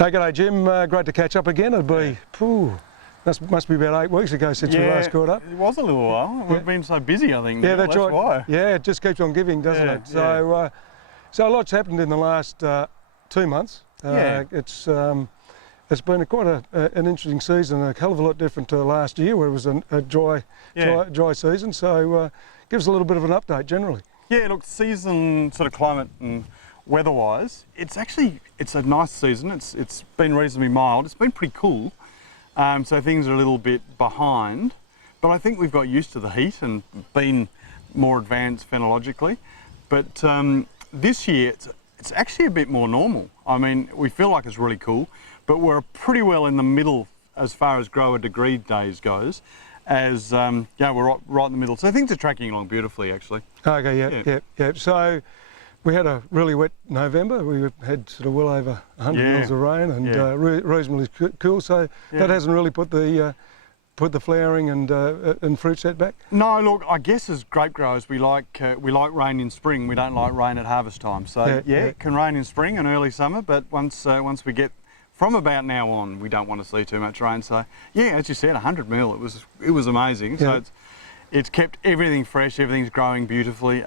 Hey, g'day Jim, great to catch up again. It'd be, must be about 8 weeks ago since we last caught up. It was a little while. We've been so busy, I think. Yeah, that's right. Why. Yeah, it just keeps on giving, doesn't it? So, so a lot's happened in the last 2 months. It's been quite an interesting season, a hell of a lot different to last year where it was a dry season. So give us a little bit of an update generally. Yeah, look, season sort of climate and weather-wise, it's a nice season. It's been reasonably mild. It's been pretty cool, so things are a little bit behind. But I think we've got used to the heat and been more advanced phenologically. But this year, it's actually a bit more normal. I mean, we feel like it's really cool, but we're pretty well in the middle as far as grower degree days goes. As we're right in the middle. So things are tracking along beautifully, actually. Okay, yeah. So we had a really wet November. We had sort of well over 100 mils of rain and reasonably cool. So that hasn't really put the flowering and fruit set back. No, look, I guess as grape growers we like rain in spring. We don't like rain at harvest time. So it can rain in spring and early summer, but once we get from about now on, we don't want to see too much rain. So yeah, as you said, 100 mil. It was amazing. So it's kept everything fresh. Everything's growing beautifully.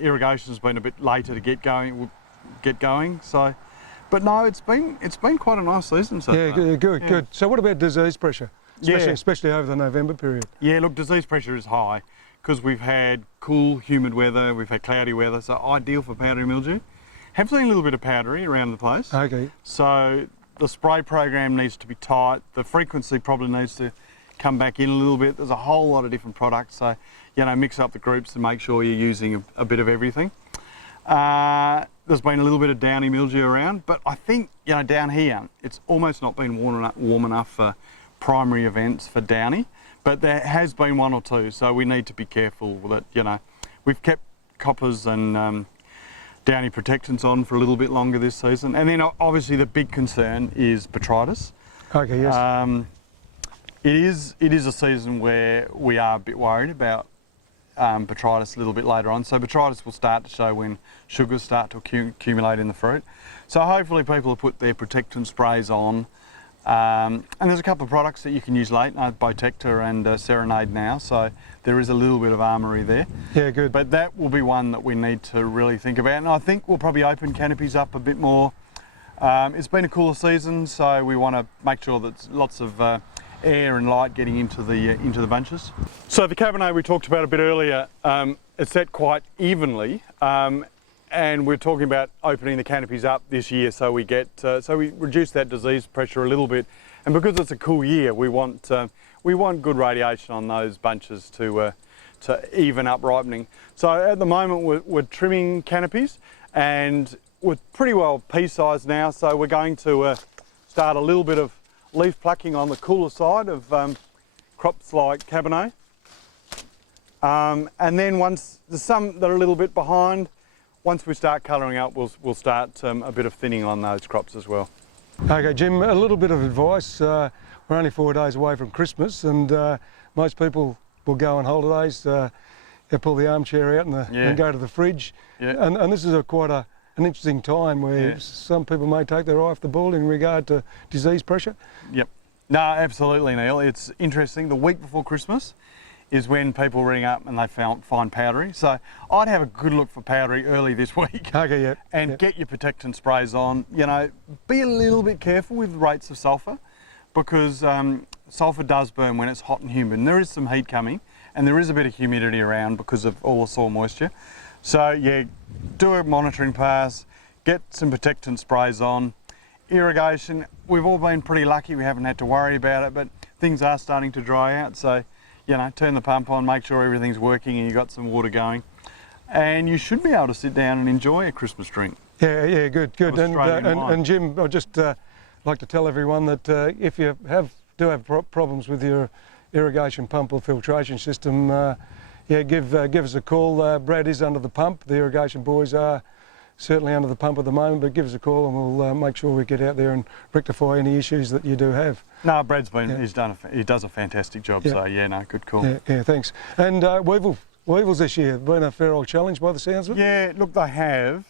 Irrigation's been a bit later to get going. So, but no, it's been quite a nice season so far. Good. So what about disease pressure? Especially over the November period. Yeah, look, disease pressure is high because we've had cool, humid weather. We've had cloudy weather, so ideal for powdery mildew. Have seen a little bit of powdery around the place. Okay. So the spray program needs to be tight. The frequency probably needs to come back in a little bit. There's a whole lot of different products, so mix up the groups to make sure you're using a bit of everything. There's been a little bit of downy mildew around, but I think down here it's almost not been warm enough for primary events for downy, but there has been one or two, so we need to be careful that we've kept coppers and downy protectants on for a little bit longer this season. And then obviously the big concern is Botrytis. Okay, yes. It is a season where we are a bit worried about Botrytis a little bit later on. So Botrytis will start to show when sugars start to accumulate in the fruit. So hopefully people will put their protectant sprays on. And there's a couple of products that you can use late, Botector and Serenade now, so there is a little bit of armoury there. Yeah, good. But that will be one that we need to really think about, and I think we'll probably open canopies up a bit more. It's been a cooler season, so we want to make sure that lots of air and light getting into the bunches. So the Cabernet we talked about a bit earlier, it's set quite evenly. And we're talking about opening the canopies up this year, so we reduce that disease pressure a little bit. And because it's a cool year, we want good radiation on those bunches to even up ripening. So at the moment we're trimming canopies, and we're pretty well pea-sized now. So we're going to start a little bit of leaf plucking on the cooler side of crops like Cabernet. And then once there's some that are a little bit behind, once we start colouring up, we'll start a bit of thinning on those crops as well. Okay, Jim, a little bit of advice. We're only 4 days away from Christmas, and most people will go on holidays. They pull the armchair out and go to the fridge. Yeah. And this is quite an interesting time where some people may take their eye off the ball in regard to disease pressure. Yep. No, absolutely, Neil. It's interesting. The week before Christmas is when people ring up and they find powdery. So I'd have a good look for powdery early this week. Okay, yeah. And get your protectant sprays on. Be a little bit careful with rates of sulphur, because sulphur does burn when it's hot and humid. And there is some heat coming, and there is a bit of humidity around because of all the soil moisture. So yeah, do a monitoring pass, get some protectant sprays on. Irrigation, we've all been pretty lucky, we haven't had to worry about it, but things are starting to dry out. So turn the pump on, make sure everything's working and you've got some water going. And you should be able to sit down and enjoy a Christmas drink. Yeah, good. And Jim, I'd just like to tell everyone that if you do have problems with your irrigation pump or filtration system, give us a call. Brad is under the pump. The irrigation boys are certainly under the pump at the moment, but give us a call and we'll make sure we get out there and rectify any issues that you do have. No, Brad's he does a fantastic job, so good call. Yeah, thanks. And weevils this year have been a fair old challenge by the sounds of it? Yeah, look, they have.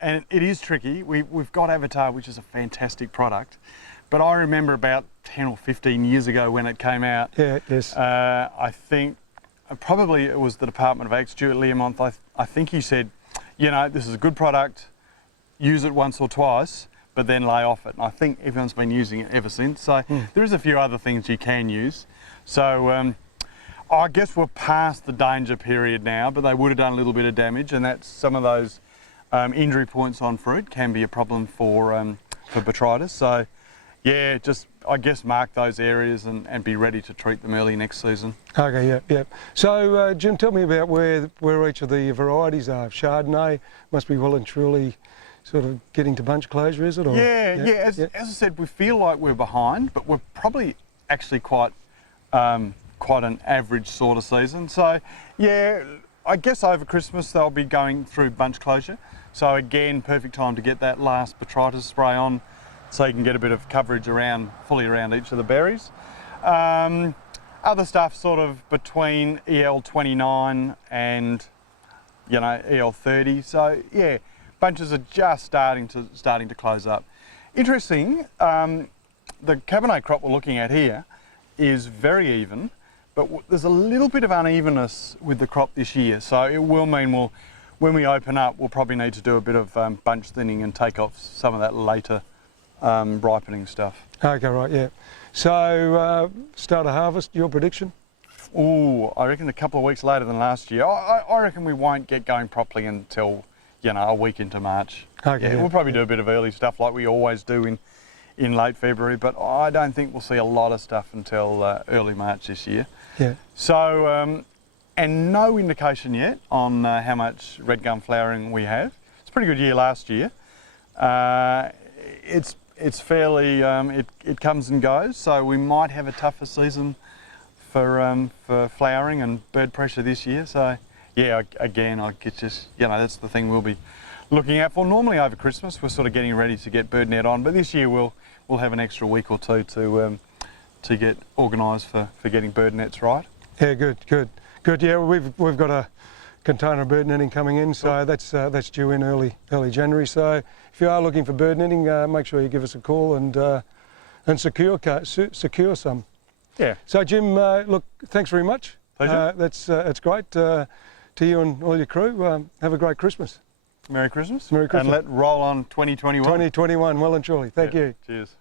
and it is tricky. We've got Avatar, which is a fantastic product, but I remember about 10 or 15 years ago when it came out. Yeah, yes. I think probably it was the Department of Ag, Stuart Learmonth. I think he said, you know, this is a good product, use it once or twice, but then lay off it. And I think everyone's been using it ever since. So there is a few other things you can use. So I guess we're past the danger period now, but they would have done a little bit of damage, and that's some of those injury points on fruit can be a problem for botrytis. So yeah, just I guess mark those areas and be ready to treat them early next season. Okay, yeah. So Jim, tell me about where each of the varieties are. Chardonnay must be well and truly sort of getting to bunch closure, is it? Or? Yeah. As I said, we feel like we're behind, but we're probably actually quite an average sort of season. So yeah, I guess over Christmas they'll be going through bunch closure. So again, perfect time to get that last botrytis spray on, so you can get a bit of coverage fully around each of the berries. Other stuff sort of between EL29 and EL30. So yeah, bunches are just starting to close up. Interesting, the Cabernet crop we're looking at here is very even, but there's a little bit of unevenness with the crop this year. So it will mean when we open up, we'll probably need to do a bit of bunch thinning and take off some of that later ripening stuff. Okay, right, yeah. So start of harvest, your prediction? Oh, I reckon a couple of weeks later than last year. I reckon we won't get going properly until, a week into March. Okay, yeah, we'll probably do a bit of early stuff like we always do in late February, but I don't think we'll see a lot of stuff until early March this year. Yeah. So, and no indication yet on how much red gum flowering we have. It's a pretty good year last year. It's fairly, it comes and goes, so we might have a tougher season for flowering and bird pressure this year. So yeah, again, I get just, that's the thing we'll be looking out for. Normally over Christmas, we're sort of getting ready to get bird net on, but this year we'll have an extra week or two to get organised for getting bird nets right. Yeah, good. Yeah, we've got a container of bird netting coming in, so that's due in early January. So if you are looking for bird netting, make sure you give us a call and secure some. Yeah. So Jim, look, thanks very much. Pleasure. That's great. To you and all your crew, have a great Christmas. Merry Christmas. Merry Christmas. And let roll on 2021. 2021, well and truly. Thank you. Cheers.